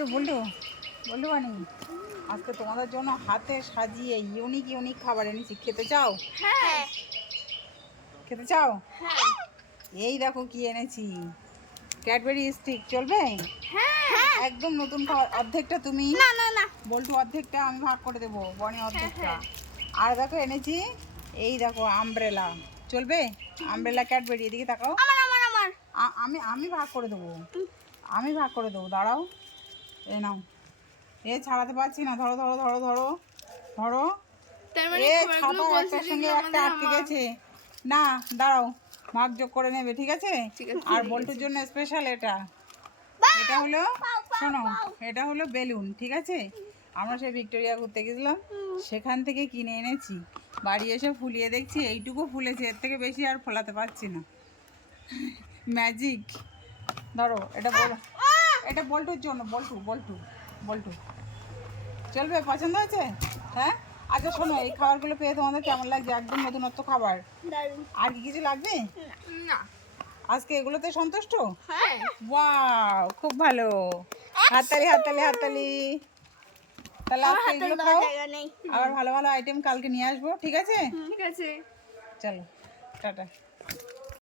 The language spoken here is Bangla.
বল্টু বল্টু বল্টু বানি আজকে তোমাদের জন্য হাতে সাজিয়ে ইউনিক ইউনিক খাবার এনেছি। খেতে চাও? হ্যাঁ। খেতে চাও? হ্যাঁ। এই দেখো কি এনেছি। ক্যাডবেরি স্টিক চলবে? হ্যাঁ। একদম নতুন খাবার। অর্ধেকটা তুমি? না না না। বল্টু অর্ধেকটা আমি ভাগ করে দেবো বনি অর্ধেকটা। হ্যাঁ। আর দেখো এনেছি এই দেখো আমব্রেলা চলবে? আমব্রেলা ক্যাডবেরি এদিকে তাকাও। আমার আমার আমার। আমি আমি ভাগ করে দেবো। আমি ভাগ করে দেবো দাঁড়াও। এ নাও। এ ছাড়াতে পারছি না ধরো ধরো ধরো ধরো ধরো। মানে এ বলছে একটার সঙ্গে একটা আটকে গেছে। না দাঁড়াও ভাগ যোগ করে নেবে ঠিক আছে? আর বল্টুর জন্য স্পেশাল এটা। এটা হলো শোনো এটা হলো বেলুন ঠিক আছে? আমরা সেই ভিক্টোরিয়া ঘুরতে গেছিলাম। সেখান থেকে কিনে এনেছি। বাড়ি এসে ফুলিয়ে দেখছি এইটুকু ফুলেছে এর থেকে বেশি আর ফোলাতে পারছি না। ম্যাজিক ধরো এটা বল। এটা বল্টুর জন্য বল্টু বল্টু বল্টু। চলবে পছন্দ হয়েছে? হ্যাঁ? আচ্ছা শোনো এই খাবারগুলো পেয়ে তোমাদের কেমন লাগছে? একদম নতুনত্ব খাবার। আর কি কিছু লাগবে? না। আজকে এগুলোতে সন্তুষ্ট? হ্যাঁ। ওয়াও খুব ভালো। হাততালি হাততালি হাততালি। তাহলে আজকে এগুলো খাও। আবার ভালো ভালো আইটেম কালকে নিয়ে আসব ঠিক আছে? ঠিক আছে। চলো টাটা।